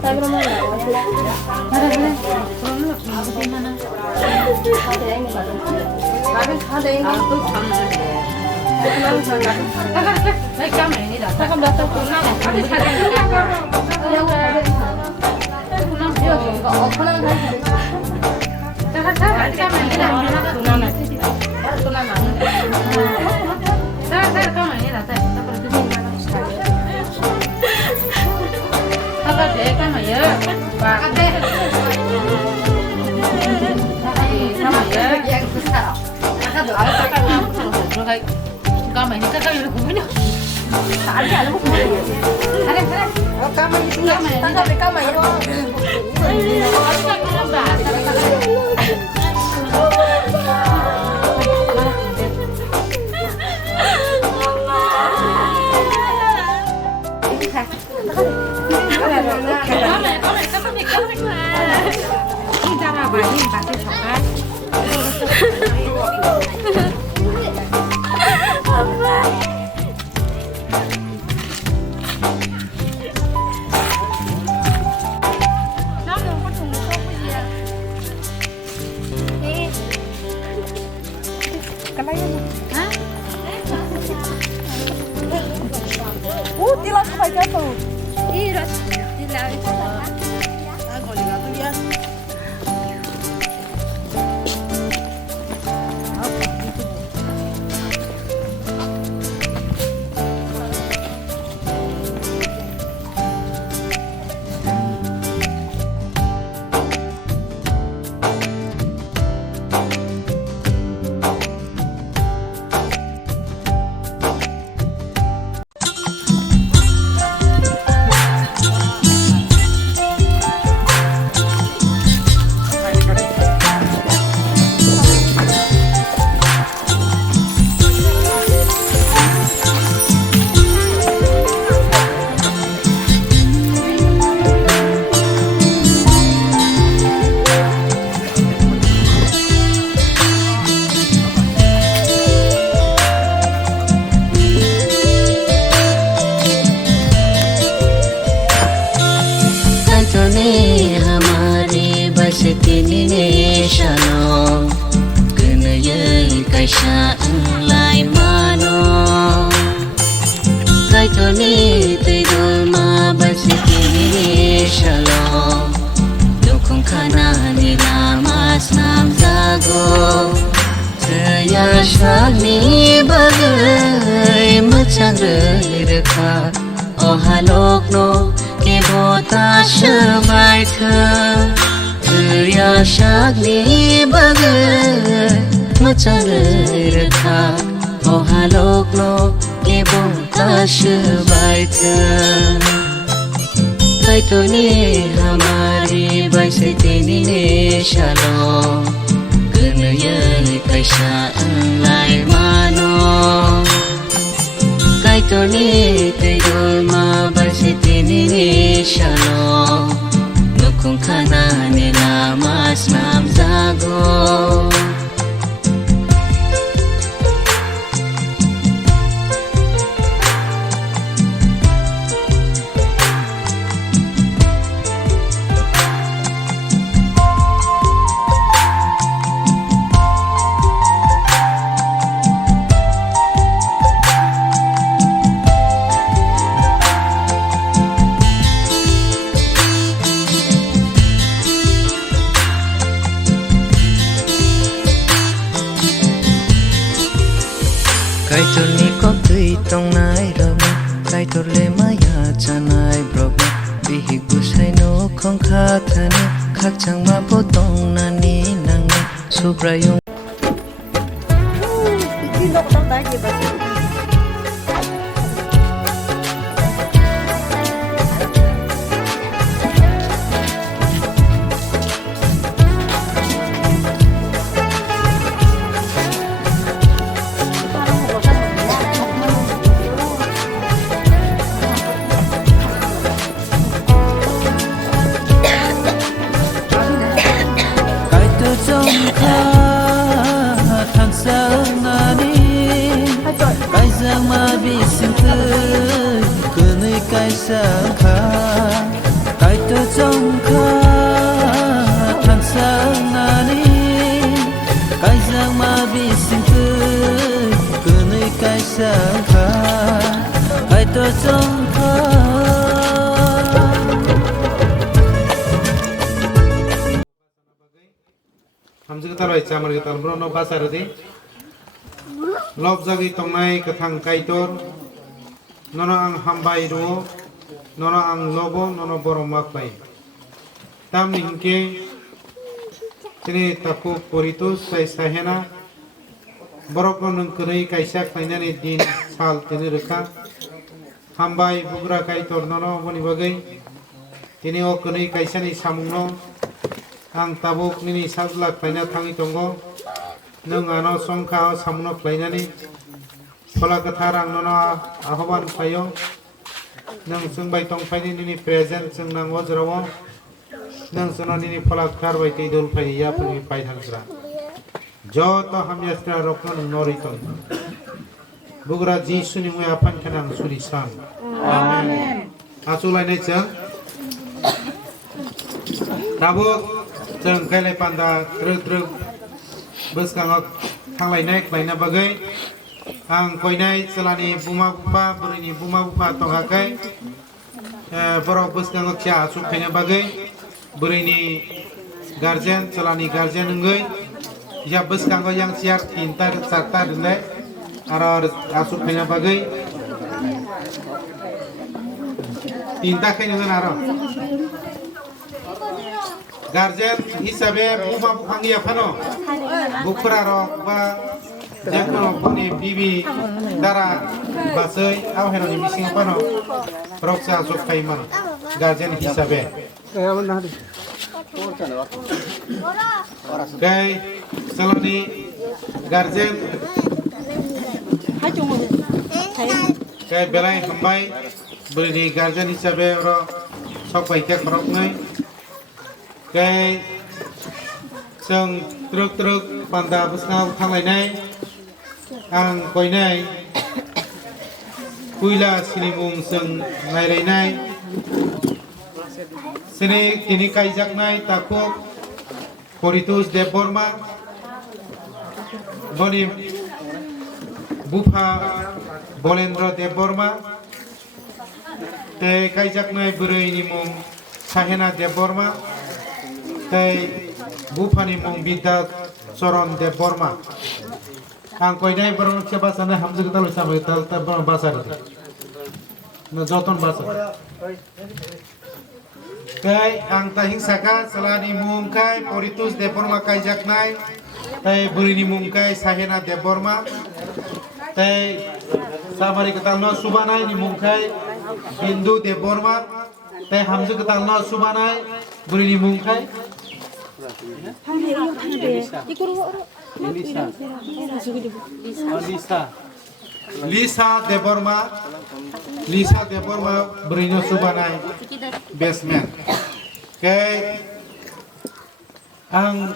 Saya belum mau. Ada. Di mana? Ada yang ini, Pak. Ada yang itu sama dia. Kenapa sangat? Baik kamu ini dah. Kamu datang pulang. Ada cara. Yang ada. Pulang dia juga. Oh, pulang lagi. Kamu ini dah. Pulang lagi. Pulang lagi. Kamu ini dah. Để cái mày á và cái mày á cái được ở cái rồi con mày cái nó cũng biết tại cái nó không biết đây con mày cái mày tao phải con mày đó Tilas phải cho tù. Đi rồi. Đi lại cho tao. Ngồi đi ngồi đi. sangka kai to jongka tan sang nani kai jang ma bising kunai kai sangka kai to jongka hamzu talai chamar gital bro no basaradi lob jagi tongnai kathang kaitor nono ang hambai ro nono ang lobo nono borong maklai tam ningke tini tapu Poritosh sai Sahena borok nung kunai kaisa khainani din sal tini rekha hambai bugra kaitor nono boni bagai tini o kunai kaisa ni samungno ang tabuk nini sablak khaina thangi tongo nung ano songkha samno khlainani phola katharang nono ahoban phayo nung sungbai tongphaini nini present sung nang wajrawo nung sono nini phola khar bai teidul phai ya phai pai thangsra joto hamyastra rokno nung noriton bugra jisu ni mu apan khanang suri sang amen asulai nei chang tabuk jeng kailai Panda truk beskangok thanglainak laina bagai ang koinai selani buma bupa burini buma bupa tonghakai borok beskangok cha asuk khaina bagai burini guardian selani guardian ngai ya beskangok yang siar tinta sarta dile arar asuk khaina bagai tinta khaina naro guardian hisabe buma bupangi aphano bukra ro ba jekno buni bibi dara basai aw heno ni mising aphano roksa sok khaiman guardian hisabe gai saloni guardian gai belai hambai beri guardian hisabe ro sok bai ke krok ngai gai seng truk Panda busngau thanglainak ang koinai kuila sinimung seng nairainai sini kini kaijaknai takuk Poritosh Deborma boni bupa Bolendra Deborma te kaijaknai burui nimung Sahena Deborma tei bupani mung bida Soron Deborma ang koinai borong cheba sana hamzu gital sama gital ta borong basar na joton basar kai ang tahing saka salani mung kai Poritosh Deborma kai jaknai tei burini mung kai Sahena Deborma tei samari gital no subanai ni mung kai Hindu Deborma tei hamzu gital no subanai burini mung kai Lisa Deborma Brino Subanai basement kai ang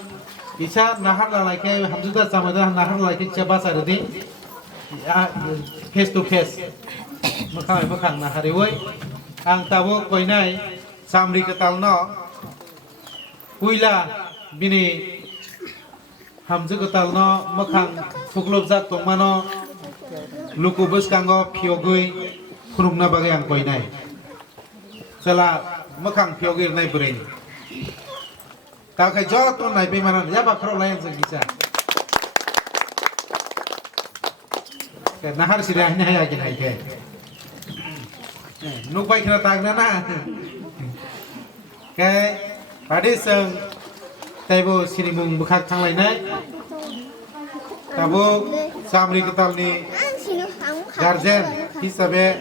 isa nahar lalai kai hamzuda samada nahar lalai kai chaba saradi face to face makhang nahari woi ang tabo koinai samri ketalno kuila bini hamzu ketalno makhang thuklop jak tongmano luku boskango phiogui khurumna bagai ang koinai chala makhang phiogir nai brain ta kai joto nai be manan ya ba khro layan sangisa ke nahar sida hanya ya gi nai ke nuk bai khna tang na ke padi sang taibo sinimung bukhak thanglainak tabo samri ketalni guardian hisabe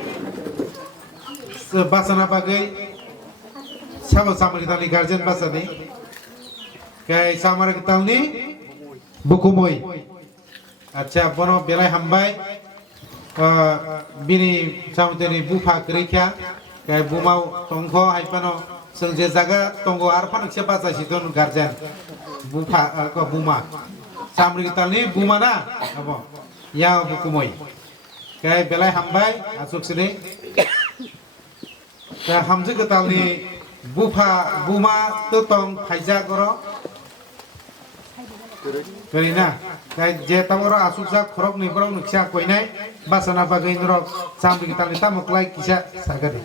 basana bagai sabo samri ketalni guardian basani kai samri ketalni bukumoi acha bono belai hambai bini samteni bufa krikya kai bumau tongkho haipano sengje jaga tonggo arpan sepa sidon guardian bufa ko buma samri ketalni buma na abo ya bukumoi kai belai hambai asuk sini 자 함즈 그달니 부파 부마 또똥 파이자거로 그러나 제 타모로 아수자 코럭 니브로 늑샤 코이나이 바사나 바게인으로 삼비 그달니 타목라이 기샤 사가리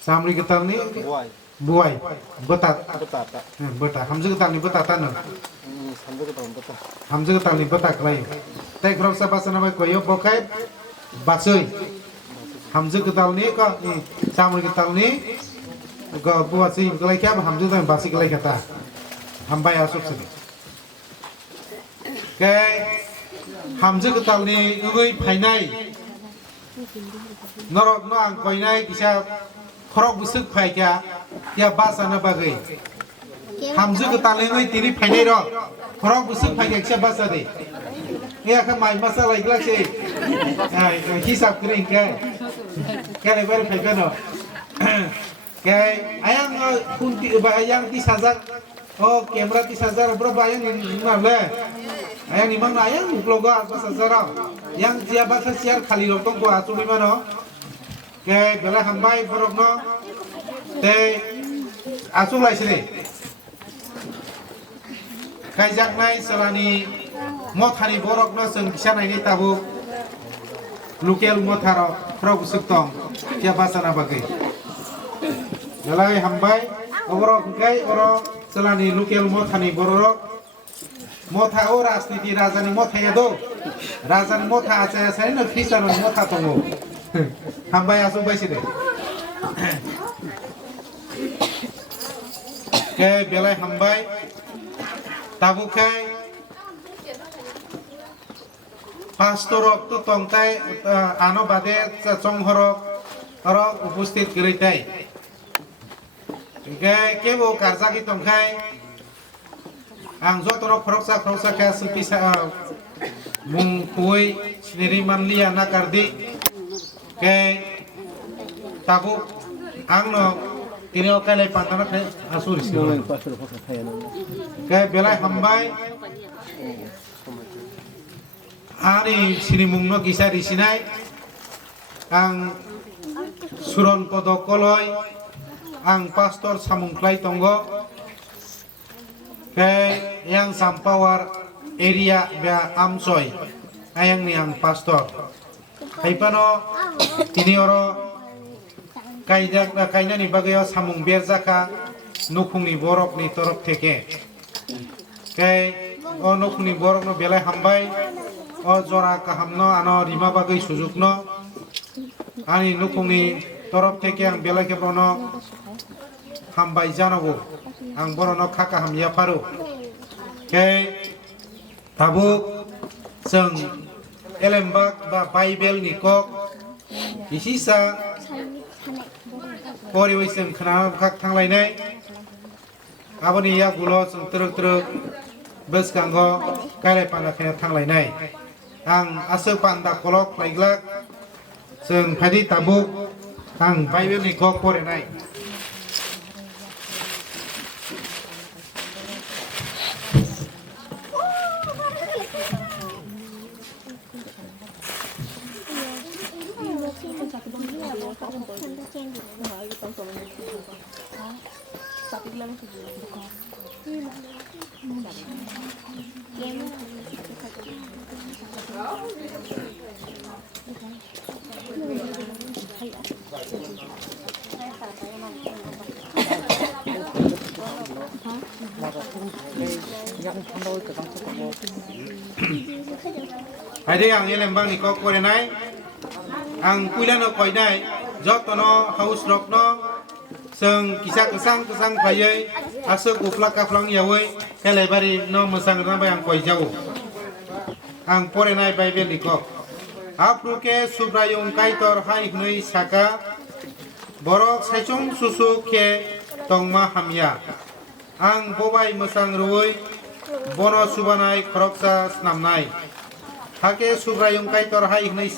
삼리 그달니 buai betat betat hamzah ketang ni betatan hamzah ketang ni betak lain tai krok sa bahasa nama koyo bokai basui hamzah ketang ni ko ni samri ketang ni ko buat si kelai kya hamzah ketang basi kelai kata hambai asuk sini ke hamzah ketang ni ngui painai norok no ang koinai kisah korok busuk pai kya ya bahasa na bagai hamzu ke talengoi tini painai ro korok busuk pai kya bahasa de ya kan mai masalah igla sih hisab kering ke lebar pai kano ke ayang kunti ayang 30,000 oh kamera 30,000 berapa ayang ni mana ayang ni mana ayang vlog apa saja yang dia bahasa share kali lotong ko asu ni mana ke bela hambai borok no te asung lai sini kaijak nai salani mothani borok no seng bisa nai ni tabu lukel motharo prok suktong kia bahasa na bagai bela hambai borok kai borok salani lukel mothani borok motha o rasniti rajani motha yado rajan motha acha sai no kristian motha tongo hambai asung bai sini ke belai hambai tabukai pastorok tu tongkai ano bade chonghorok aro upusthit greitai ke kebo karjaki tongkai ang jotoro khoroksa ka supisa mung koi sneri manlia na kardi ke tabu ang no tini kailai Panda na asuri sih ke belai hambai ani sini mung no kisah di sini ang suron podokoloi ang pastor samungklai tonggo ke yang sampawar area bea amsoy ayang ni ang pastor haipano tini oro kaina ni bagyo samung berjaka nukungni borok ni torok theke kai o nukungni borok no belai hambai o jora kahamno ano rima bagai sujukno ani nukungni torok theke ang belai kebrono hambai janogo ang borono khaka hamya paru kai tabu seng elembak ba bible ni kok isisa Poritosh kenal kak tanglainai aboni ya gulo seng truk bus kanggo kailai Panda kena tanglainai ang ase Panda kolok laiglak seng phadi tabuk ang bible ni kok porenai Hari yang ini lembang ni kok porenai ang kuilan no koinai jotono haus rock no seng kisah kesang payai asuk uplak kaflang yawai kailai bari no mesang ramai ang koi jauh ang porenai bible ni kok apruke subrayung kaitor hai hnui saka borok saichong susu ke tongma hamya ang bobai mesang ruoi bono subanai kroksa snamnai hake subrayung kaitor hai hnui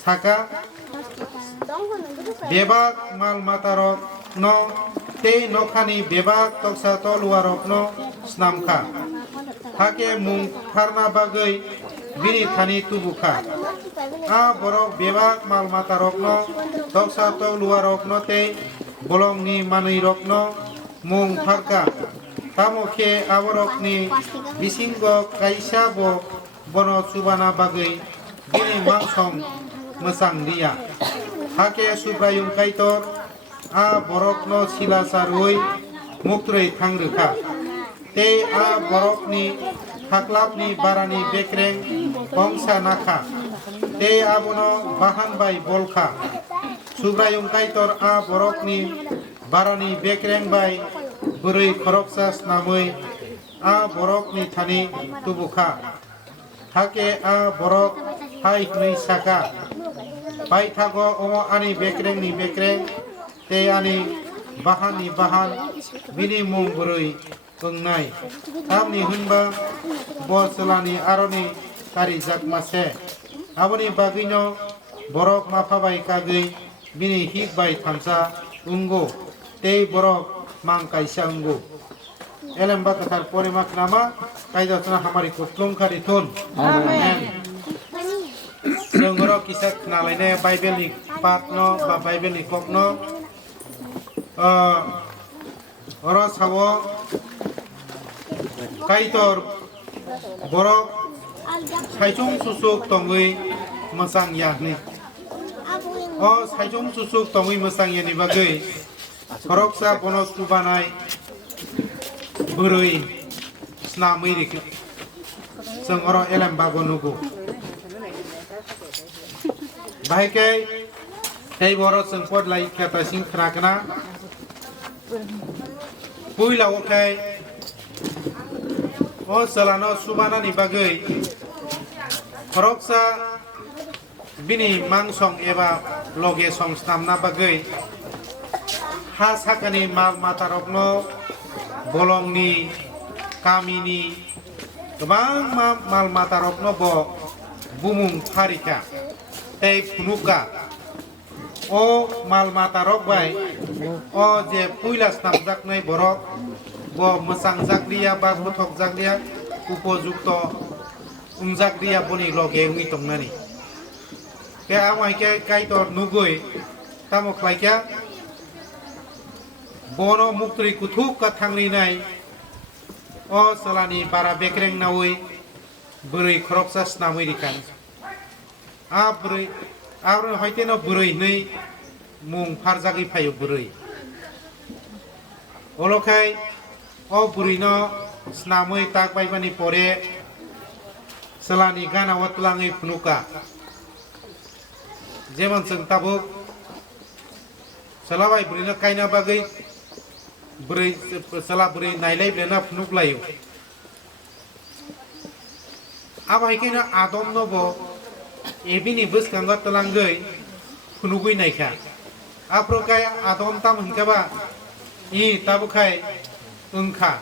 saka bebak mal matarok no te nokhani bebak toksa toluarok no snamka hake mung pharna bagai bini thani tubuka borok bebak mal mata rokno doksa to luwa rokno te bolong ni manui rokno mung pharka tamo khe aborok ni bisingo kaisa bo bono subana bagui bini mangsong mesang dia hake subrayung kaitor borok no sila sarui muktrei thangrukha te borok ni haklap ni barani bekreng bongsa nakha te abono bahan bai bolkha subrayung kaitor borok ni barani bekreng bai burui khoroksa snamui borok ni thani tubukha hake borok hai hnui saka bai thago omo ani bekreng ni bekreng te ani bahan ni bahan bini mung burui pengnai tamni hunba boselani aroni kari jakmase aboni bagino borok mafabai kagui bini hik bai thamsa ungo te borok mang kaisa ungo elem bakatar porimak nama kaidotna hamari kutlung kari thun amen jongoro kisak nalaine bible ni pat no ba bible ni kok no oro sawo kaitor borok saijong susuk tongui masang yakni saijong susuk tongui masang yani bagui koroksa bono subanai burui snamui rik seng oro elem bago nugu bahike tei borok seng pot lai kata sing khrakna puila okai salano subana ni bagui koroksa bini mangsong eba loge song snamna bagui ha sakani mal mata rokno bolong ni kami ni gobang mal mata rokno bo bumung pharika tei phunuka mal mata rok bai je puila snamjak nai borok bo mesang jakriya ba buthok jakriya upojukto jakriya boni loge ungui tongnani ke amai ke kaitor nugui tamo khlaikya bono muktri kuthuk ka thangri nai salani bara bekreng naui burui khoroksa snamui rikan burui auro hoiteno burui nei mung pharjagi phayo burui olokai burui no snamui tak baibani pore salani gana watlangai phunuka jemon seng tabuk salabai burui no kaina bagai burui sala burui nailai blena phunuk layo abai kena adom no bo ebini buskanga talangai phunugui naikha aprokai adom tam hingkaba tabukai ungkha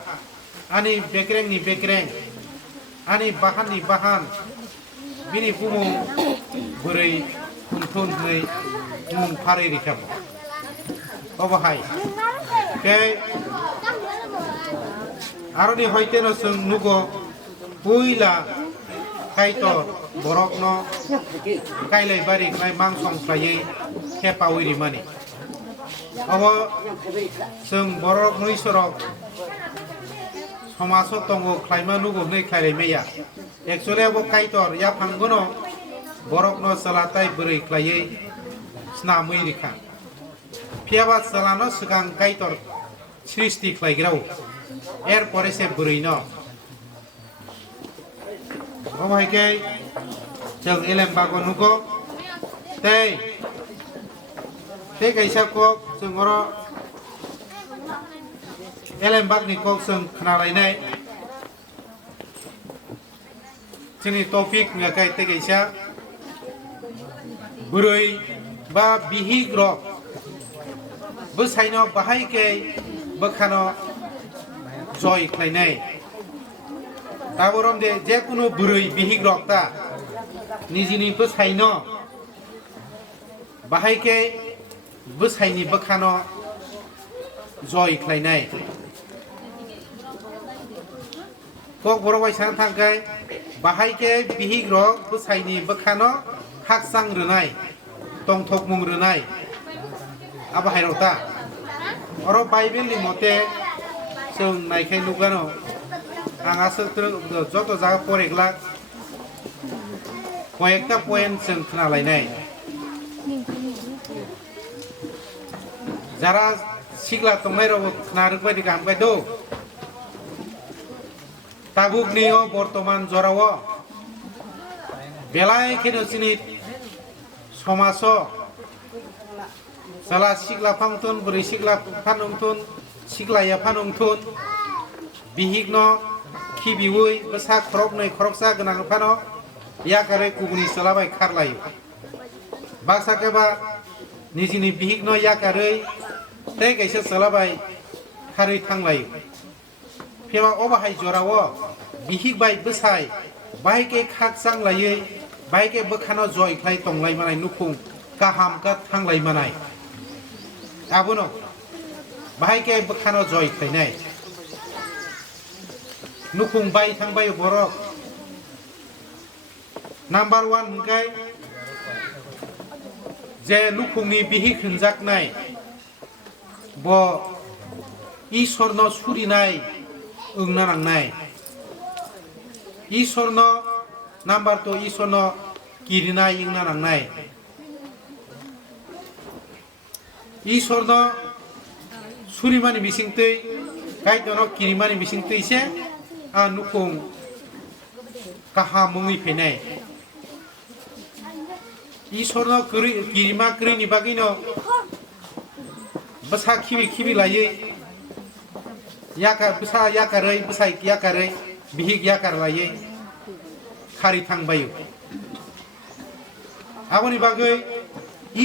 ani bekreng ni bekreng ani bahan ni bahan bini pumu burui thun nei mung phari rikham obahai ke aroni hoiteno sung nugo puila kaitor borok no kailai barik nai mangsong khlaiei khepawiri mani abo sung borok nui sorok somasok tongo khlaima nugo nei khailai meya actually abo kaitor ya phanggono borok no salatai burui khlaiei snamui rikha phiaba salano sigang kaitor srishti khlaigrau erpore se burui no omaike jeng elem bago nugo tei kaisa kok jeng oro elem bagni kok jeng khnalainai jeni topik ngakai te kaisa burui ba bihig rok busaino bahai ke bakhano joy khlainai taborom de je kuno burui bihig rok ta nijini busaino bahai ke busaini bakhano joy khlainai kok borobai sang thangkai bahai ke bihig rok busaini bakhano khak sang renai tong thok mung renai aba hai rota oro bible ni mote sung naikai nugano ang asal joto jaga poregla কয়েকটা point जों खोनालायनाय যারা सिग्ला तंनाय राव खोनारक बायदि गाहामबाय दं ताबुकनियाव बर्तमान जराव बेलाय खेनोसिनि समाज साला सिग्ला फांथुन बुरै सिग्ला फानंथुन सिग्लाया फानंथुन बिहिग्न खिबिउै बसा खरक नै खरकसा गोनां फानो याकारे गुबुननि सोलाबाय खारलायो बाक्साकेबा निजिनि बिहिग्न याकारै ते गायसे सोलाबाय खारै थांलायो फेमा अबाहाय जराव बिहिगबाय बसाय बायके खाक सांलायै बायके बोखानो जयख्लाय तंलाय मानाय नुखुं गाहाम का थांलाय मानाय आबुनो बायके बोखानो जयख्लायनाय नुखुं बाय थांबाय बरक Number 1 मुंगाय जे नुखुंनि बिहि खिनजाकनाय ब ईश्वरनो सुरिनाय ओंना नांनाय ईश्वरनो नाम्बार 2 ईश्वरनो गिरिनाय ओंना नांनाय ईश्वरनो सुरिमानि बिसिंतै गायदनो गिरिमानि बिसिंतैसे आ नुखुं काहा मुंनि फैनाय ईश्वरनो गिरिमा ग्रैनि बागैनो बसा खिबि लायै याकार बसा याकारै बसाय याकारै बिहिग याकार लायै खारि थांबायो आबनि बागै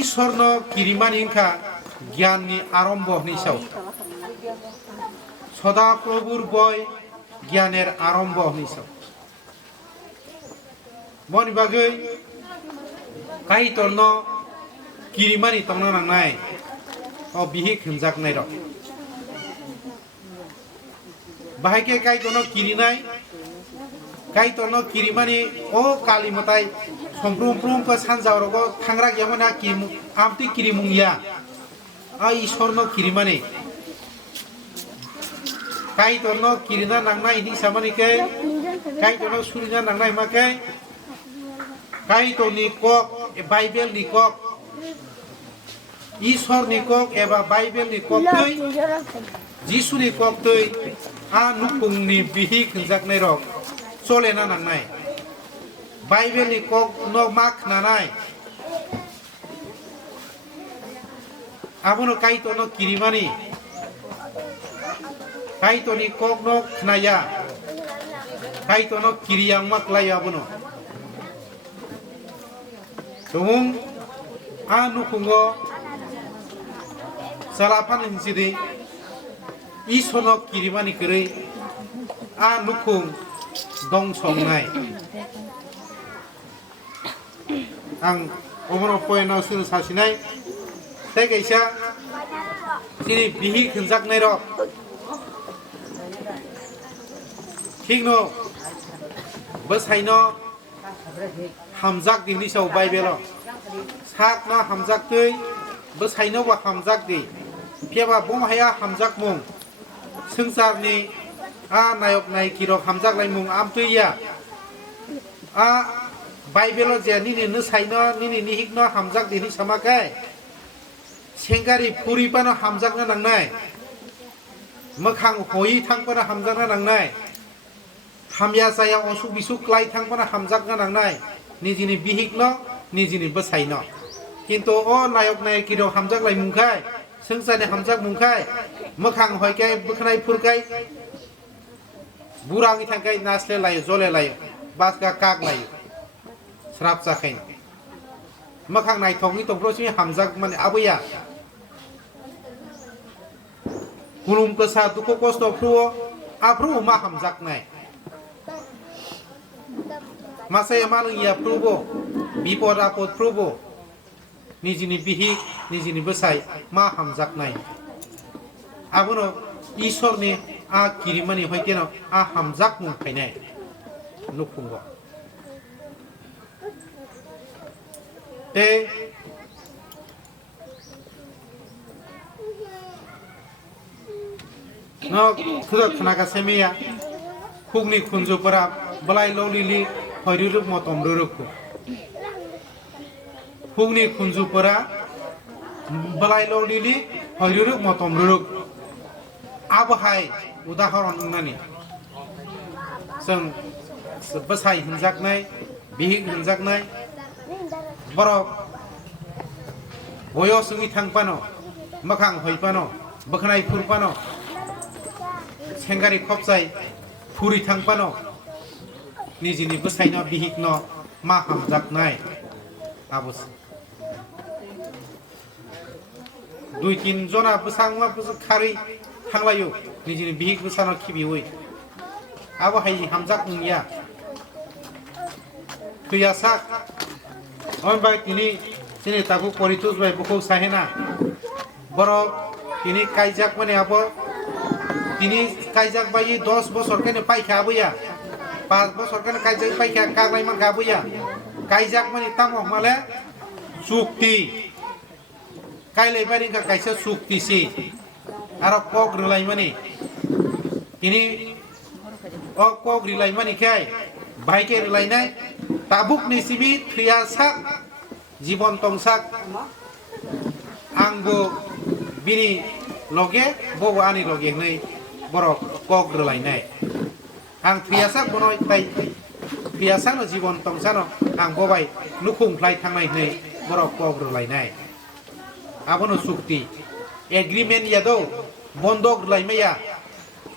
ईश्वरनो गिरिमानि इंखा ज्ञाननि आरम्भ हनिसाव सदा प्रभुर बय ज्ञानेर आरम्भ हनिसाव बनि बागै काई तोरनो गिरिमानि तंना नांनाय ओ बिहि खिनजाकनाय र बाहायके काई तोरनो गिरिनाय काई तोरनो गिरिमानि ओ कालिमताय समफ्रुम को सानजावरगो थांग्रा गयामना किमु आमति गिरिमुंया आ ईश्वरनो गिरिमानि काई तोरनो गिरिना नांनाय नि सामानिके काई तोरनो सुरिना नांनाय माके काई तो निकोक बाइबल निकोक ईश्वर निकोक एबा बाइबल निकोक तै जिसु निकोक तै आ नुखुंनि बिहि खिनजाकनाय रक चलेना नांनाय बाइबल निकोक न मा खनानाय आबनो काई तो न किरिमानि काई तो निकोक न खनाया काई तो न किरियां माक्लाय आबनो Tumung anu kungo salapan hinsidi isono kirimani kiri anu kung dong songnai ang omono poeno sinu sasinai tega isa sini bihi khunjak nai ro thikno basaino hamjak dini sau baibelo sak na hamjak tei basaino ba hamjak di piaba bomhaya hamjak mung sengsarni a nayok nai kiro hamjak lai mung amtuya a baibelo je nini nusaino nini nihikno hamjak dini samakai sengari puripano hamjak na nangnai mokhang hoi thangpana hamjak na nangnai hamya saya osuk bisuk klai thangpana hamjak na nangnai nijini bihikno nijini basaino kintu o nayok nai kiro hamjak lai mungkai sengsani hamjak mungkai mokhang hoikai bukhnai purkai burangi thangkai nasle layo jole layo baska kak layo srap chakain mokhang nai thongni tongprosi hamjak mane abuya kulum kesa duko kosto pruo apru ma hamjak nai Masaya malang ya prubo, bipod apod prubo, nijini bihik, nijini besai, ma hamjak nai. Abono Ishor ni a kirimani hoiteno a hamjak mung kainai, nukungo. tei no kuda khana semia hugni khunjupara balai lolili hoiruruk motom rurukku hugni khunjupara balai lolili hoiruruk motom ruruk abahai udaharon nani जों बसाय होनजागनाय बिहिक होनजागनाय बरफ बयस उइ थांपानो मोखां हयपानो बोखनाय फुरपानो सेंगारि खबसाय फुरि थांपानो निजिनि बसायनो बिहिकनो मा हामजागनाय आबस दुइ तिन जना बसांमा खारै थांलायो निजिनि बिहिक बसानो खिबिउइ abo hai hamjak nungya tuyasak on bai tini tabu Poritosh bai buko Sahena boro tini kaijak mane abo tini kaijak bai 10 bosor kene paikha abuya 5 bosor kene kaijak paikha kaglai man gabuya kaijak mane tamo male sukti kailai bari ka kaisa sukti si aro kok rulai mane tini kok rilai mani kai baike rilai nai tabuk ni sibi triyasak jibon tongsak anggo bini loge bobo ani loge nei borok kok rilai nai ang triyasak bonoi tai triyasak no jibon tongsano ang bobai nukhung plai thangnai nei borok kok rilai nai abono sukti agreement yado bondok rilai meya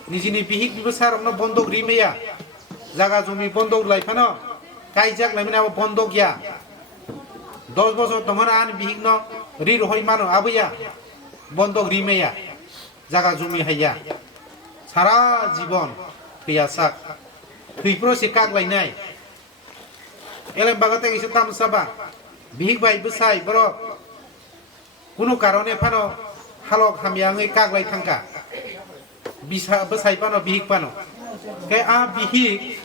निजिनि बिहिक बिबसारनो बन्दक रिमेया जागा जमी बन्दक लाइफानो काइजाक लाइमिनाबो बन्दक या 10 बছর तमरा आन बिहिकनो रि रहय मानो आबैया बन्दक रिमेया जागा जमी हाया सारा जीवन फैयासाक थैप्रो सिकाक लाइनाय एलेम बागाते इसे तामसाबा बिहिक बाय बसाय बरो कुनु कारणे फानो हालक हामियाङै कागलाय थांका bisa besai pano bihik pano ke a bihik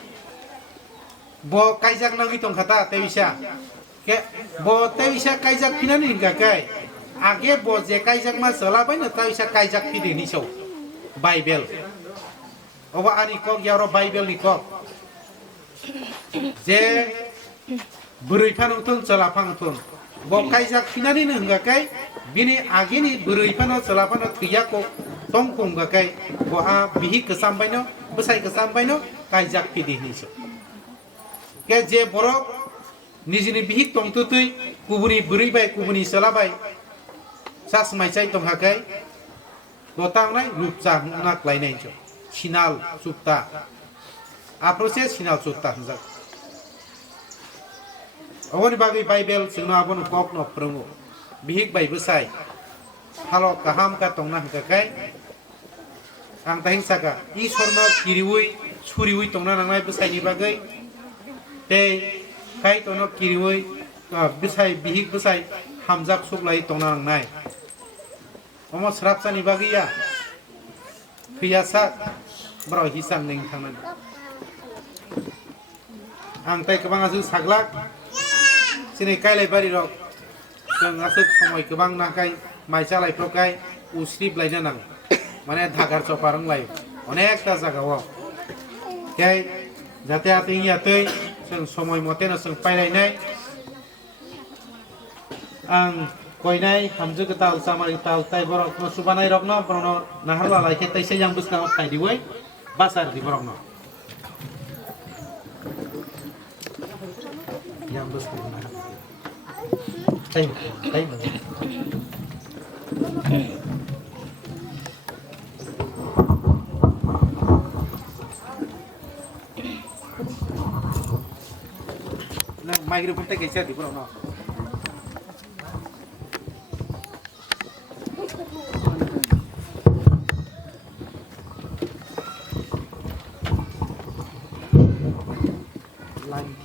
bo kaijak nagi tong kata tebisa ke bo tebisa kaijak pinani hingga kai age bo je kaijak ma sala bai na tebisa kaijak pide ni so bible oba ani kok yaro bible ni kok je burui pano tun sala pang tun bo kaijak pinani hingga kai bini age ni burui pano sala pano thiya ko tong kung gakai bo a bihi kesambay no besai kesambay no kaijak pidih niso ke je borok nijini bihi tong tutui kubuni beri bai kubuni salabai sas mai chai tong hakai gotang nai lupcha nak lai nai jo sinal sukta a proses sinal sukta hanjak awani bagi bible singno abon kok no prongo bihi bai besai halo kaham ka tong na hakai ang tahing saka ishorno kiriui suriui tongna nangai besai bagai tei kai tono kiriui besai bihik besai hamjak suklai tongna nangai omo srapsani bagiya phiyasa bro hisang ning thangnan ang tai kebang asu saglak sini kailai bari rok जों आसो समय गोबां नाखाय माइसा लाइफ्रावखाय उस्रिब लायनो नां माने धागार चपारं लायो अनेकटा जागायाव खाय जाते आथिं यातै जों समय मतेनो जों पाइलायनाय आं कयनाय हामजो गताल सामारि ताल ताइ बरक न सुबानाय रकनो बरनो नाहारला लाइखे तैसे यां बुसकाव थाइदिवै बासार दि बरकनो यां बुसकाव ना Tay, tay. Nah, microphone tay kaisa di bro no. Line.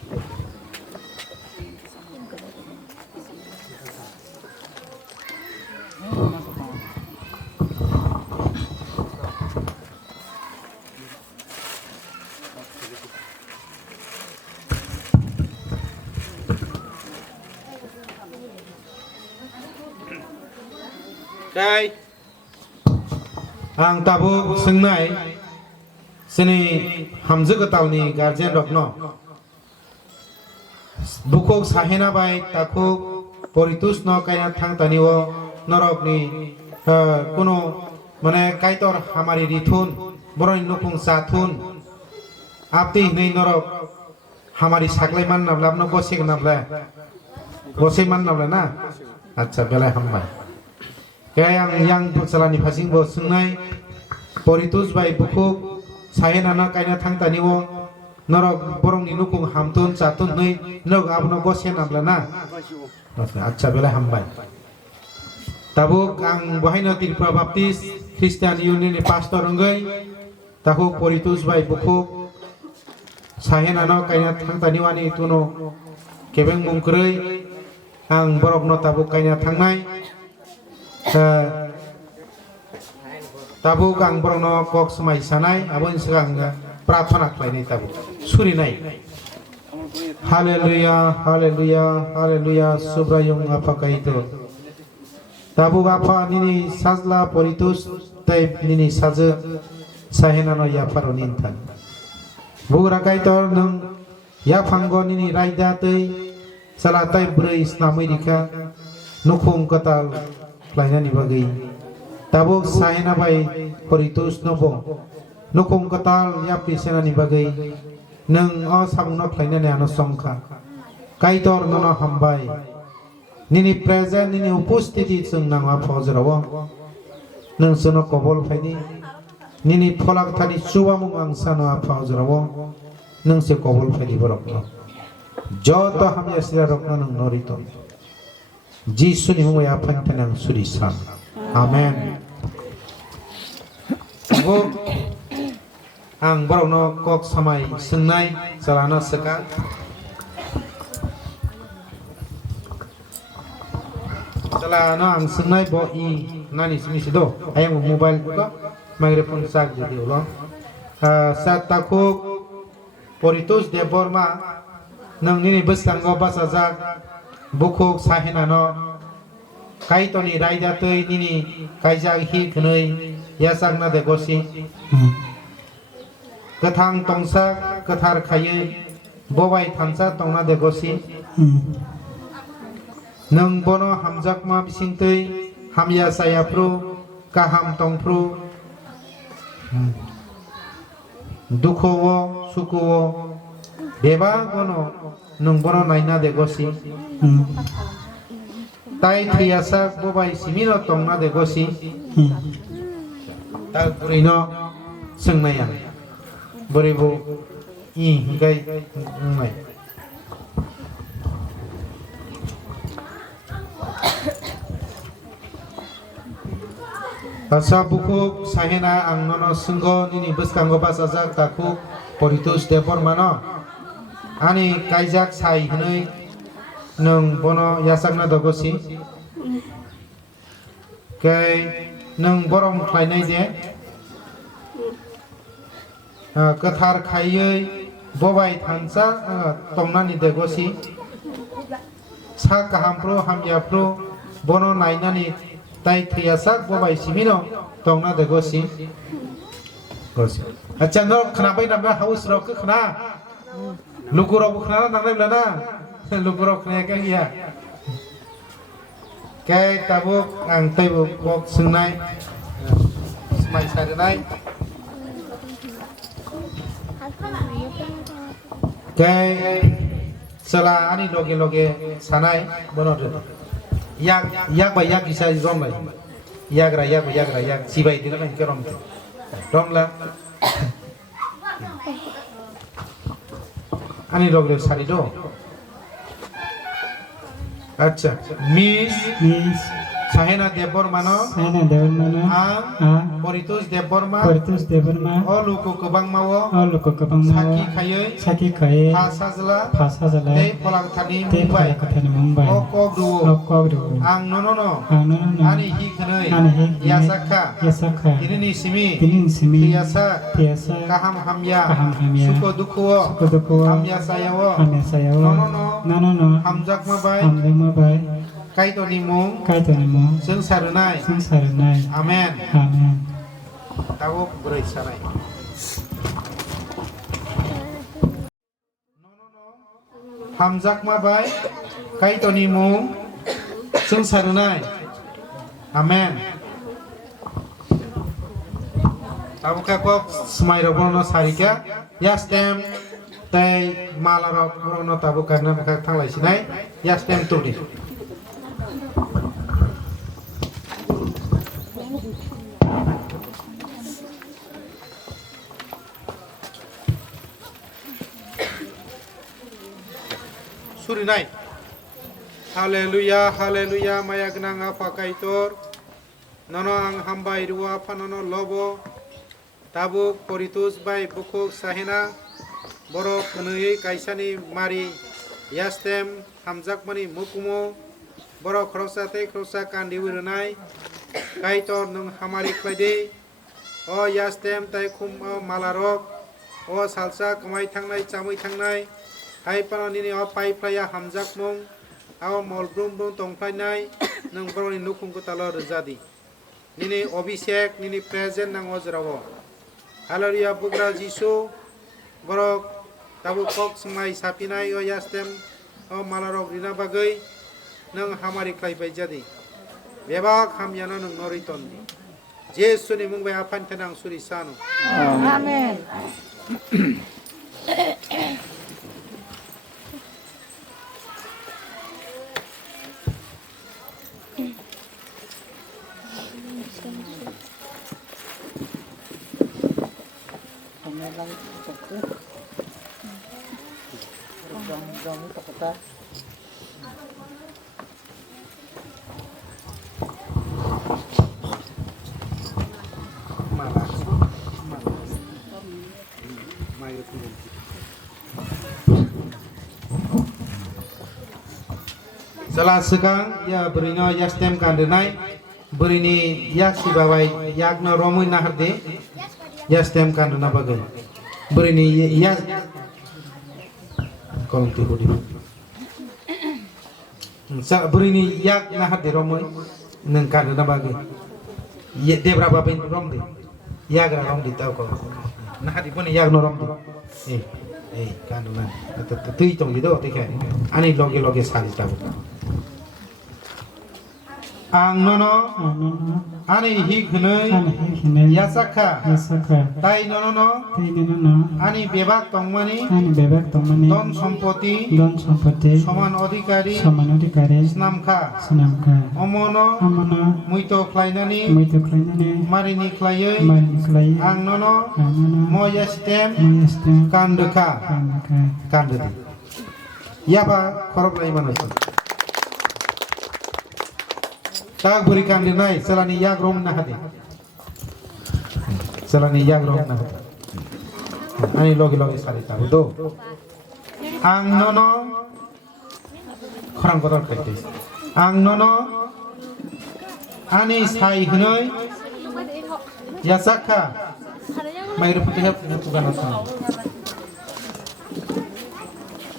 Đây ang tabu sengnai sini hamzu ketawni guardian rok no bukok Sahena bai takuk Poritosh no kaina thang taniwo norok ni kuno mane kaitor hamari rithun boroni nupung sathun apti nei norok hamari saklai man nablam no gosik nabla gosik man nabla na acha belai hambai kaya yang pucalani phasing bo sungnai Poritosh bai bukuk Sahena no kaina thang taniwo norok borongni nupung hamtun chatun nei nog abno gosik nabla na acha belai hambai tabuk ang bohaino Tripura Baptist Christian Union ni pastor enggai tahuk Poritosh bai bukuk Sahena no kaina thang taniwani tuno kebeng mungkrei ang borok no tabuk kaina thangnai tabuk ang borok no kok semai sanai abon segang prarthana khlainai tabuk surinai haleluya haleluya haleluya subrayung apakaito tabuk apa nini sajla Poritosh tai nini saje Sahena no yaparo nintan bugra kaitor nung yapanggo nini raida tei salatai brei snamirika nukung katal plainani bagai tabuk Sahena bai Poritosh nobo nukung katal yapi senani bagai nung o samno plainani ano songkha kaitor nono hambai nini present nini upostiti chung nangwa phojrawo nung sono kobol phaini nini pholak thani chuwamung angsano phojrawo nung se kobol phaini borok no joto hamya sira rokno nung norito jisu ni mungya phantanang surisan amen bo ang borok no kok samai sungnai salana saka salana ang sungnai bo I nani smisido ayang mobile ko microphone sak jadi ulo sat takuk Poritosh deborma nang nini besanggo basajak bukuk Sahena no kaitoni raida tei nini kaijak hi khnoi yasakna degosi kathang tongsa kathar khaye bobai thansa tongna degosi nang bono hamjakma bisingtei hamya sayapru kaham tongpru dukhowo sukowo deba bono nung bono naina degosi tai thiyasak bobai simino tongna degosi tal purino sengnaya boribo I gai ngai Asa bukuk Sahena ang nono sunggo nini beskanggo basajak takuk Poritosh debor mano ani kaijak sai hnoi nung bono yasakna dogosi kai nung borong khlainai de kathar khaiye bobai thansa tongnani degosi sa kahampro hamyapro bono nainani tai thiyasak bobai simino tongna degosi gosi acha no khana bai namra house rok khana lukuro khana nangnai blana lukuro khana ka ya kai tabuk ang taibu kok sungnai smai sarenai kai sala ani loge loge sanai bonor yak ba yak isa rom lai yagra yak sibai dina kan kerom romla ani loge sari do acha miss Sahena debormano Poritosh deborma oluko kobang mawo saki khaye phasajla tei polak thani mumbai okogdu ang nono ani hi khnoi yasakha tinini simi tiyasa kaham hamya suko dukho hamya sayawo nono hamjakma bai kaitoni mung kaitoni sung sarunai amen tabo berai sarai hamjak ma bai kaitoni mung sung sarunai amen tabo kakok smai robono sarika yastem tai malarok rono tabo karna kak thanglai sinai yastem tudi Surinai. Haleluya, haleluya, maya gnang apa kaitor. Nono ang hambai ruwa panono lobo. Tabuk Poritosh bai bukuk Sahena. Borok kenui kaisani mari. Yastem hamjak mani mukumo. Borok krosa te krosa kandi wirenai. Kaitor nung hamari klaide. O yastem tai kum o malarok. O salsa kamai thangnai chamui thangnai. Hai panoni o pai playa hamjak mung aw mol brum brum tongplainai nang broni nukung ko talo rejadi nini obishek nini present nang ojrawo haleluya bugra jisu borok tabu kok smai sapinai o yastem o malarok rina bagai nang hamari klai bai jadi bebak hamyana nang noritondi jesu ni mung bai apan tenang suri sanu amen Salah sekang ya berino yastem kandenai berini yasi bawai yakna romui naharde yastem kandena bagai berini yas kolong tiru di berini yak naharde romui neng kandena bagai ye debra babin romde yagra romde tau ko nahardi pun yak no romde kandena tui tong dido tikai ani loge loge sali tabu ang nono ani hi khnoi yasakha tai nono ani bebak tongmani don sampoti saman adhikari snamkha omono muito klainani marini klayoi ang nono moya stem kandekha kandedi yaba khorok lai manosi tak berikan dinai selani yagrom nahadi selani yagrom nahadi ani logi logi sari tahu do ang nono khorang kotor kaitis ang nono ani sai hnoi yasakha mairu putihap tugan asana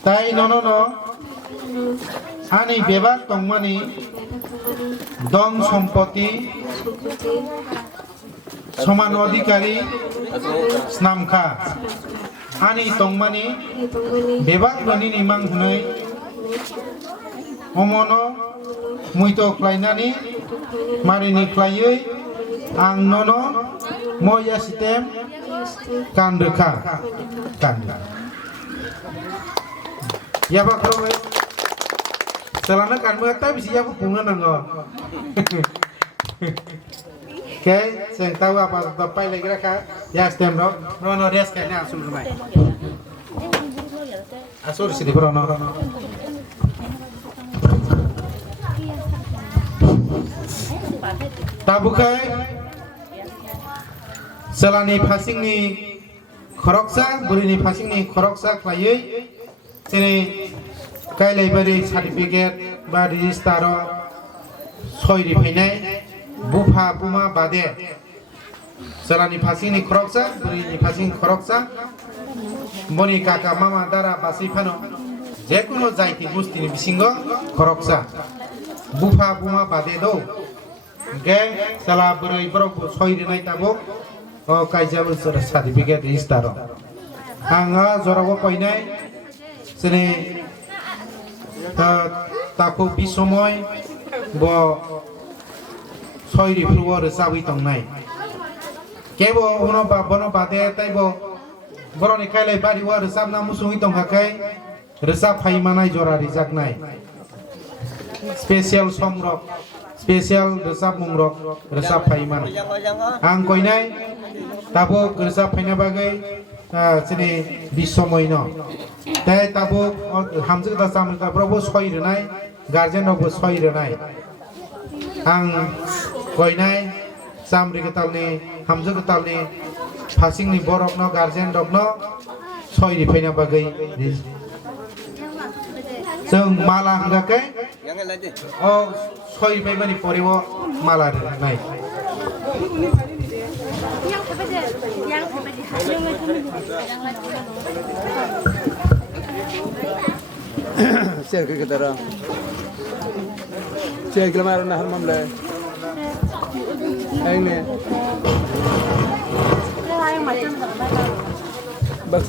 tai nono no ani bebak tongmani don sampoti saman adhikari snamkha ani tongmani bebak noni nimang hnoi omono muito klainani marini klayoi ang nono moya sitem kandekha kande yaba krowe selana kan mereka bisa aku bunga nengok. Oke, saya tahu apa topai lagi raka. Ya stem dong. Rono res kayaknya asal rumah. Asal sini Rono. Tabukai. Selani passing ni koroksa, beri ni passing ni koroksa klayoi. Sini kailai certificate ba register soiri phainai bufa buma bade selani phasini khoroksa buri ni phasini khoroksa boni kaka mama dara basi phano jekono jaiti bustini bisingo khoroksa bufa buma bade do ge sala berai borok soi renai tabok o kaijabel certificate register anga jorago koinai sini tapu bisomoy bo soi rifluo resawi tongnai kebo uno ba bono bade taibo boroni kailai bari wa resab na musungi tonghakai resab phaimanai jora rijaknai special song rock special resab mungrok resab phaiman ang koinai tabo resab phaina bagai sini bisomoino tai tabo hamjik da samta probo soi renai guardian robo soi renai ang koinai samri ketalni hamjik ketalni passing ni borok no guardian dog no soi ri phaina bagai जों माला हंगाके ओ सय बायमानि परिबो माला नाय share के तरह share के मारो ना हर मामले है ने बस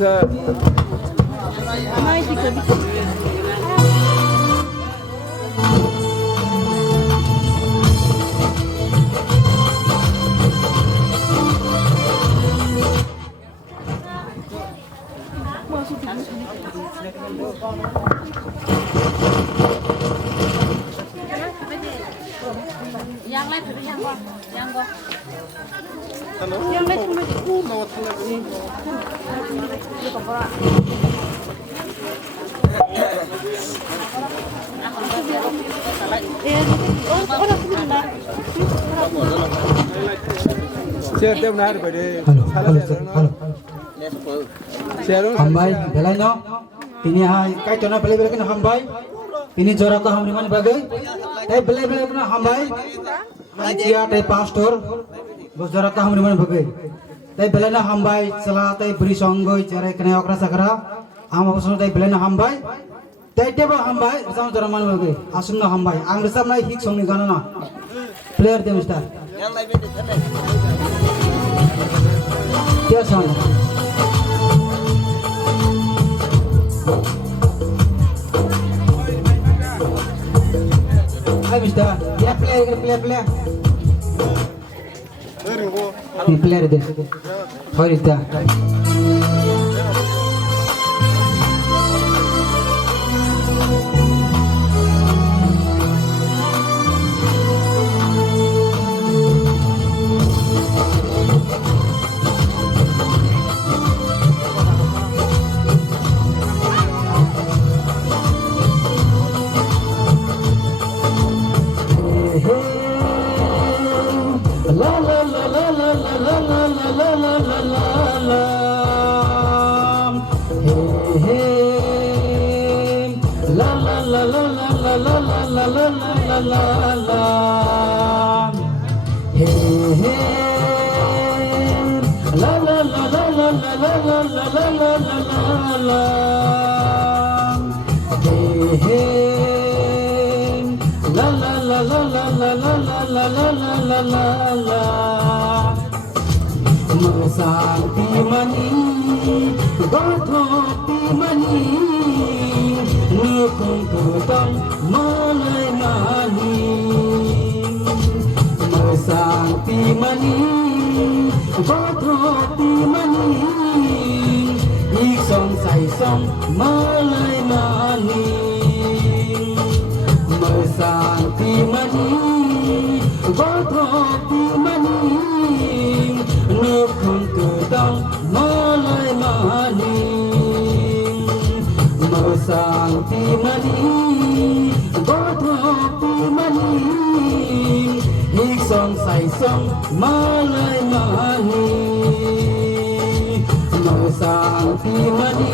शेयर देव ना बड़े शेयर हम भाई बेलाई न तिनी हाय काय तना बेले बेले न हम भाई तिनी जोरा को हमरी मन बगे ए बेले बेले न हम भाई जिया ते पास्टर बो जोरा को हमरी मन बगे ते बेले न हम भाई चला ते ब्री संगय जरे कने ओकरा सकरा हम बसनो ते बेले न हम भाई ते टेबो हम भाई जाम जोरा मन बगे आसुन न हम भाई आं सब नाय हिट संग गाना ना प्लेयर दे मिस्टर क्या song Hai Mister, ya player. Ini player deh. Sorry dah. Masanti mani, gathoti mani, nukung tutang malay mani. Masanti mani, gathoti mani, iksong sai song malay mani. Masanti mani, gathoti mani. Nukung tutang malay mani, masanti mani, gathoti mani, iksong sai song malay mani, masanti mani.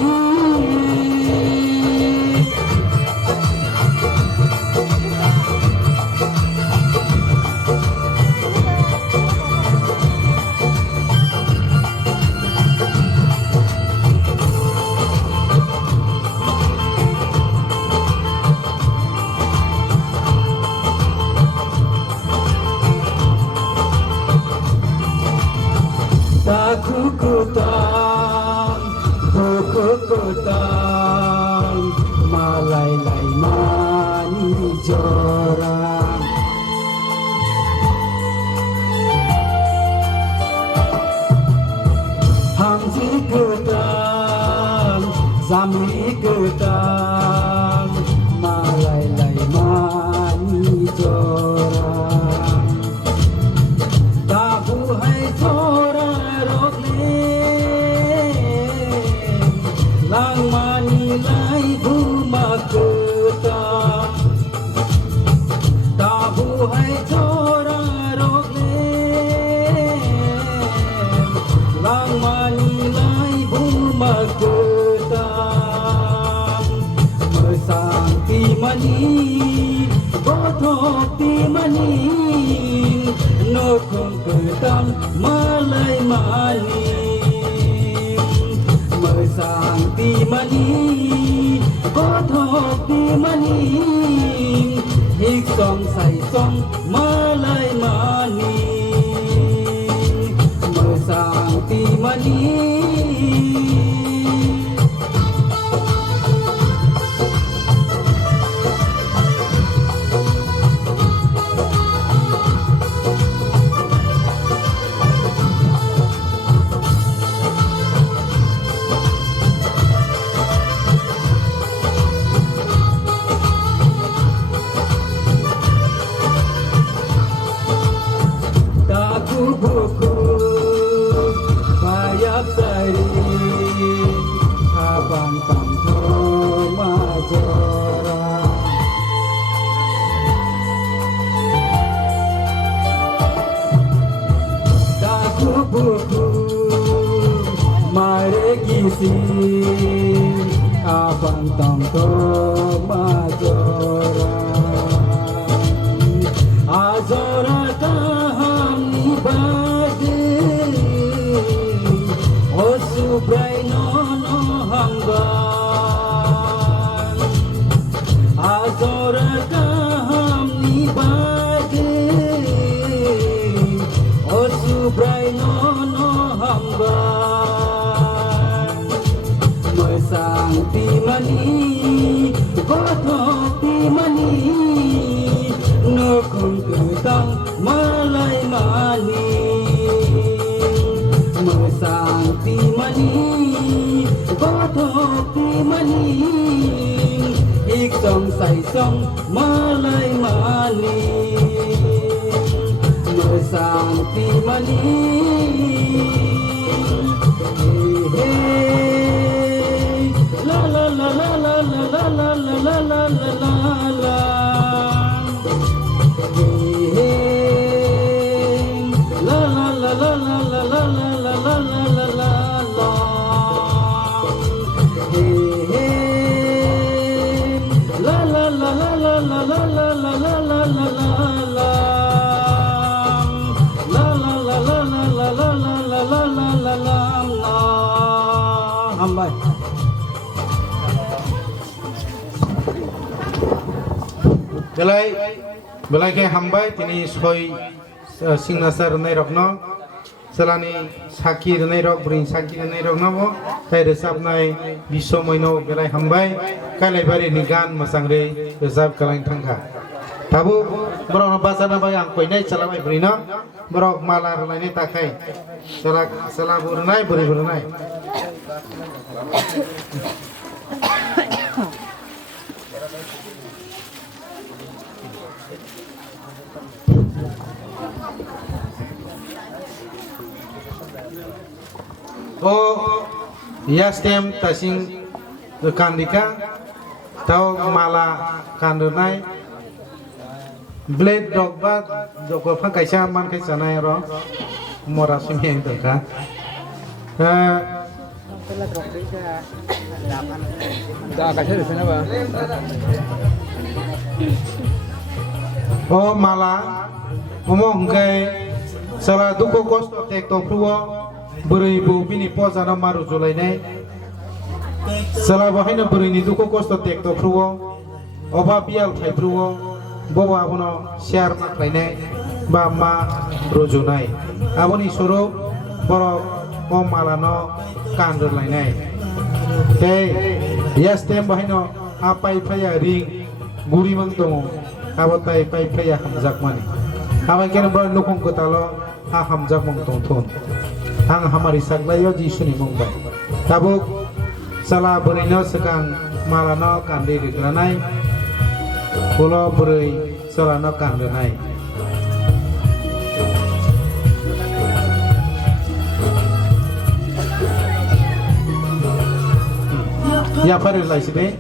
Samri ketang malai mani jorang tabu hai chora rokle lang mani lai buma ketang tabu hai chora rokle lang mani lai buma ketang mani bothoti mani nokhong ketang malai mani mesanti mani bothoti mani hik song sai song malai mani mesanti mani abang tong to majora azora kaham ni bade osu brai no hanggan azora kaham ni bade osu brai no hanggan Santi mani, bothoti mani, nokhong ketang malai mani. Santi mani, bothoti mani, ik song sai song malai mani. Santi mani. Hambai. Belai ke hambai tini soi signature nai rokno selani sakir nai rok bring sakir nai rok no tai resap nai bisho moino belai hambai kailai bari ni gan masangre resap kalai thangka tabu borok basana bai ang koi nai chalamai brino borok mala rlai ni takai salabur nai buri nai Yastem tasing kandika tau mala kandunai blade dog bat dog fan kaisa man kaisa nai ro mora sumeng teka Da kaisa di sana ba? Mala ngomong kai salah duko kosto tek to pruo beri bu bini poza na maru julai ne salah bahina beri ni duko kosto tek to pruo oba bial khai pruo boba abono share mak lai ne ba ma rojunai aboni soro boro mala no kandur lai ne te yastem bahino apai phaya ring guri mang tongo abotai pai phaya hamjak mani abai ken bar nukong kotalo a hamjak mong tong thon ang hamari saglai yo jisuni mongbai tabuk salah berino sekang malano kandi digranai pulau beri salano kandenai ya parir lai sini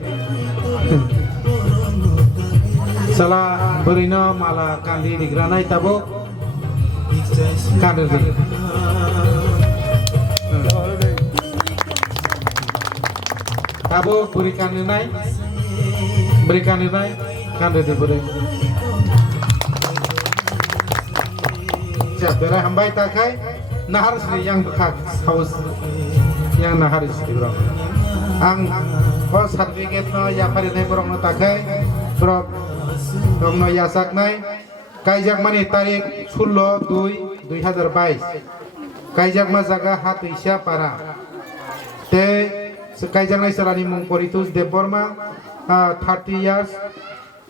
salah berino malah kandi digranai tabo kandi tabo berikan nilai kandi diberi siap berai hambai takai nahar sini yang bekak haus yang nahar sini bro ang kos certificate no ya pari nai borong no takai bro dom no yasak nai kaijak mani tarik 16/2/2022 kaijak ma jaga hat isya para te kaijak nai salani mung Poritosh de Borma 30 years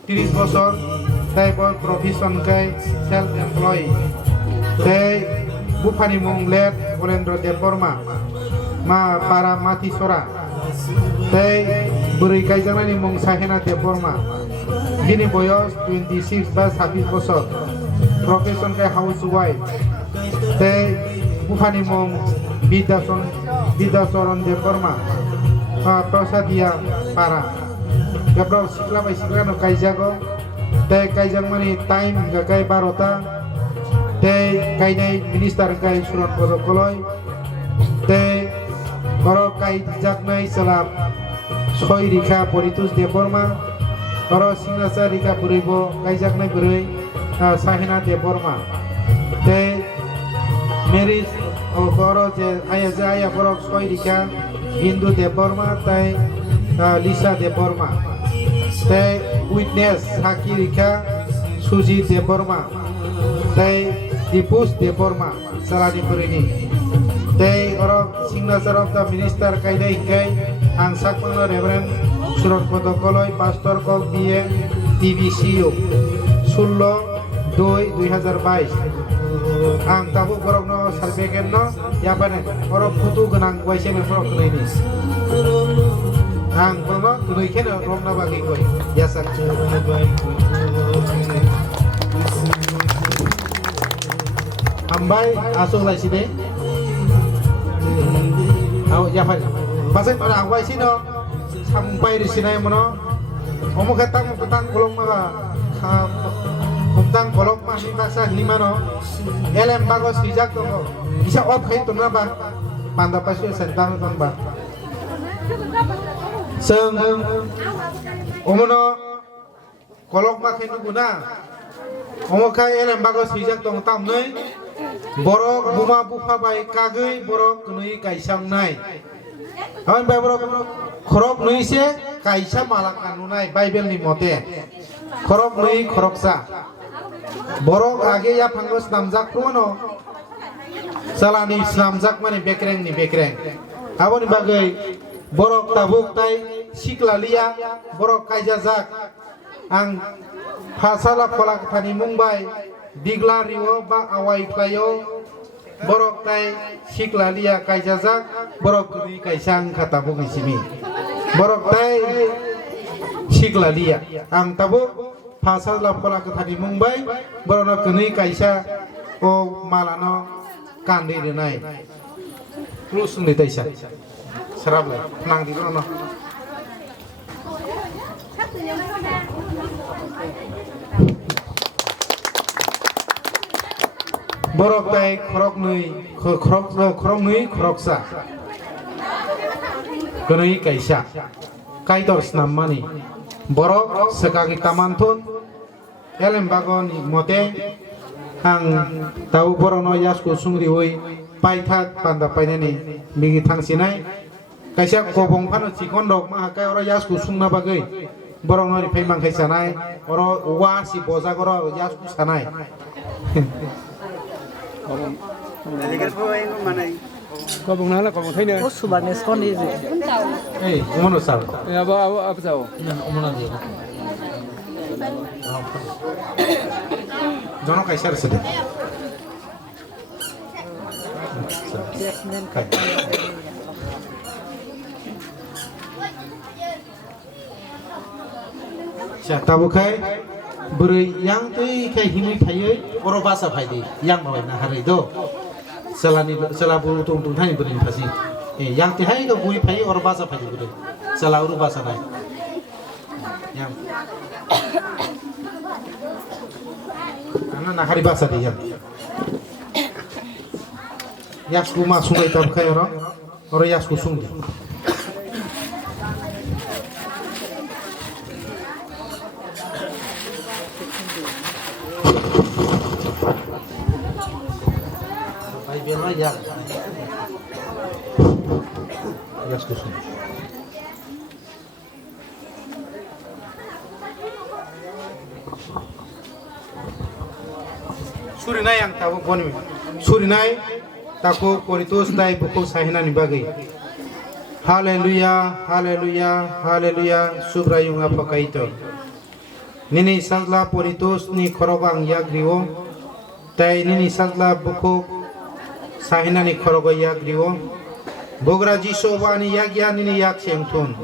30 বছর তাই profession গাই self employee তাই বুফানি Mong late Barendra দেব বর্মা মা পারা মাতি সরা তাই বুড়ি কাইজানানি মং সাহেনা দেব বর্মা বিনি বয়স 26 বা 26 বছর প্রফেশন গাই হাউস ওয়াইফ তাই বুফানি মং বিদ্যাচরণ দেব বর্মা প্রসাদিয়া পারা Gabrol sikla bai sikla no kaijago te kaijang mani time ga kai barota te kainai minister kai surat protokoloi te koro kaijak nai salam soi rika Poritosh de Borma koro sinasa rika buribo kaijak nai burui Sahena de Borma te meris koro je aya borok soi rika Hindu de Borma tai Lisa de Borma tei witness Haki Rika Suji de Borma tei Dipus de Borma salani berini tei orok signature of the minister kaidai hinggai ang sakmano Reverend surat protokoloi pastor kok die TVCU 16/2/2022 ang tabu borok no sarvegen no yapane orok putu genang waisen borok ini ang kono tunai kena romna bagi koi biasa ambai asuh lai sini au ya pai pasai pada ambai sini sampai di sini mono omo katang kolong mala kumtang kolong mah ni paksa lima no elem bagos dijak to bisa op kai tunna ba panda pasio sentang ton ba seng omono kolok makin guna omo kai elem bagos hijak tong tam nei borok buma bufa bai kagui borok nui kaisam nai awan bai borok khorok nui se kaisa malak kanunai bible ni mote khorok nui khoroksa borok age ya phangos namjak prono salani namjak mani bekreng ni bekreng aboni bagai borok tabuk tai siklalia borok kaijajak ang phasala pholak thani mumbai digla riwo ba awai klayo borok tai siklalia kaijajak borok ni kaisang khatabuk isimi borok tai siklalia ang tabuk phasala pholak thani mumbai borok kuni kaisa o malano kandi denai terus ni taisa serap lah, tenang di sana. Borok tai khorok nui khoroksa. Kenui kaisa. Kaitor snam mani. Borok sekagi tamantun. Elem bagon mote hang tahu borok no yasku sungri oi paithat panda painani migi thangsinai kaisa kobong phano chikon dok ma kai ora yasku sungna bagai borok no phai mang kaisa nai oro wa si boja goro yasku sanai kobong nala kobong thaine Oh, subanes kon di. umono sal ya ba apa tahu umono di jono kaisa resede Sa tabu kai beri yang tui kai himi payai oro basa paydi yang mau na hari do selabu tung tung thani beri pasi yang ti hai ka gui payai oro basa paydi beri selauru basa nai yang karena na hari basa di yang yasku ma sungai tabu kai oro yasku sungdi biar aja gas kusum surinai yang tahu poni surinai taku Poritosh dai buku Sahena ni bagi haleluya haleluya haleluya subrayung apa kaito nini sangla Poritosh ni korobang yagriwo tai nini sangla buku Sahena ni khorogo yak diwo bogra jiso wani yak yani ni yak semtun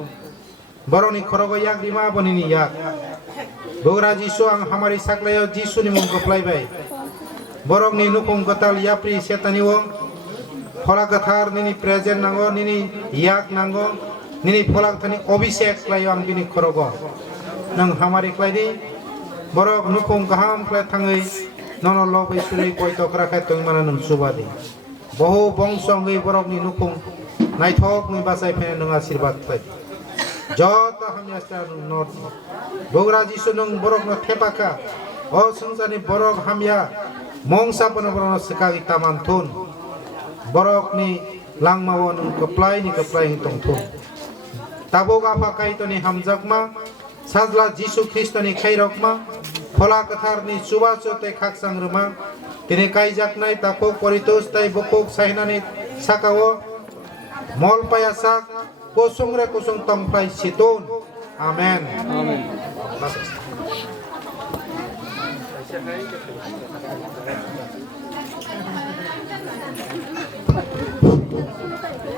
baro ni khorogo yak dima boni ni yak bogra jiso ang hamari saklayo jiso ni mong koplai bai borok ni nukung kotal yapri setani wo phola kathar ni present nango ni yak nango ni phola thani obisek klayo ang bini khorogo nang hamari klai di borok nukung kaham klai thangai nono lobai suri poito krakha tong mana nang subadi বহু বংশঙ্গী বরক নি নুকুং নাইথক নি বাসাই ফেনে নং আশীর্বাদ পাই যত হামিয়াস্টার not Bogra যিশু নং বরক ন থেপাকা ও সংসানি বরক হামিয়া মংসা পন বরন সকাগি তামান থুন বরক নি langmawo nung keplai tong thun tabok apa kaito ni hamjakma sajla jisu kristo ni khairokma phola kathar ni subaso te khaksang ruma tini kaijak nai tako Poritosh tai bokok Sahena ni sakawo mol payasak kosong re kosong tongplai siton amen amen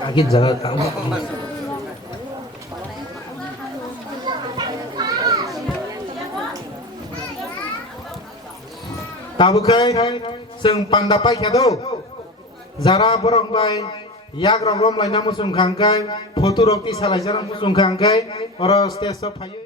agit jaga kamu tabukai seng pandapai kado zara borong bai yak rom lai namu sung khangkai photo rokti salai jarang sung khangkai oro stage so phaye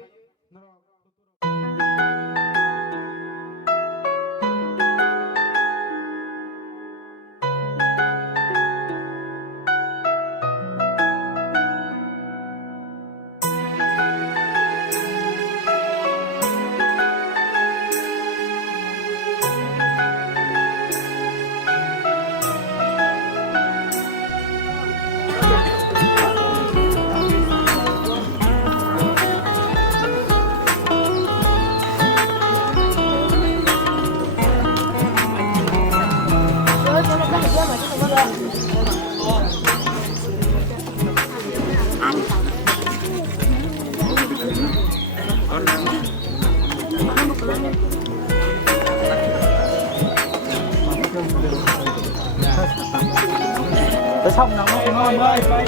xong nó ngon ơi không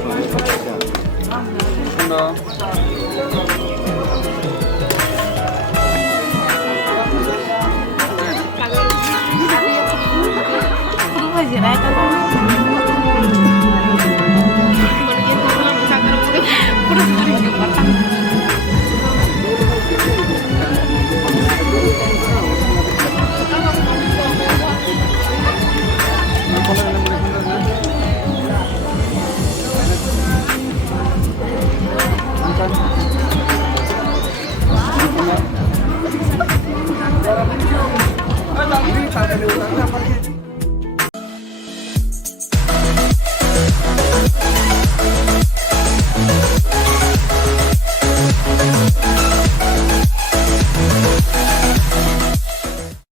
được không phải gì đấy Hãy subscribe cho kênh Ghiền Mì Gõ để không bỏ lỡ những video hấp dẫn.